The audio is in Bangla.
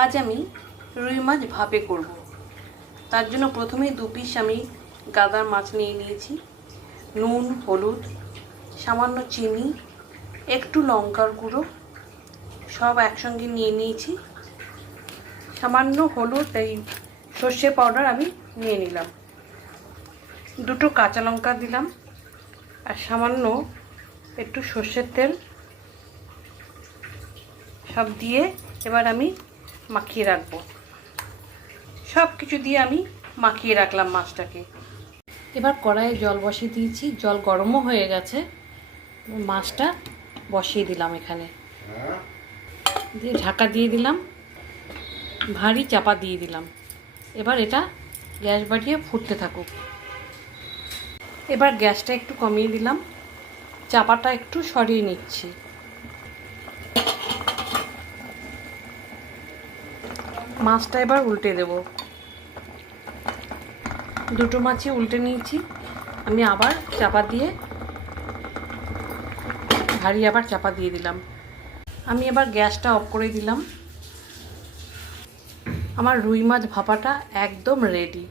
আজ আমি রুই মাছ ভাপে করব। তার জন্য প্রথমেই 2 পিস আমি গাদার মাছ নিয়ে নিয়েছি। নুন, হলুদ, সামান্য চিনি, একটু লঙ্কার গুঁড়ো সব একসঙ্গে নিয়ে নিয়েছি। সামান্য হলুদ সর্ষে পাউডার আমি নিয়ে নিলাম। 2টো কাঁচা লঙ্কা দিলাম আর সামান্য একটু সর্ষের তেল সব দিয়ে এবার আমি মাখিয়ে রাখবো। সব কিছু দিয়ে আমি মাখিয়ে রাখলাম মাছটাকে। এবার কড়াইয়ে জল বসিয়ে দিয়েছি, জল গরমও হয়ে গেছে। মাছটা বসিয়ে দিলাম এখানে, দিয়ে ঢাকা দিয়ে দিলাম, ভারী চাপা দিয়ে দিলাম। এবার এটা গ্যাস বাড়িয়ে ফুটতে থাকুক। এবার গ্যাসটা একটু কমিয়ে দিলাম, চাপাটা একটু সরিয়ে নিচ্ছি। মাছটা এবার উল্টে দেব। 2টো মাছই উল্টে নিয়েছি। আমি আবার চাপা দিয়ে আবার চাপা দিয়ে দিলাম। আমি এবার গ্যাসটা অফ করে দিলাম। আমার রুই মাছ ভাপাটা একদম রেডি।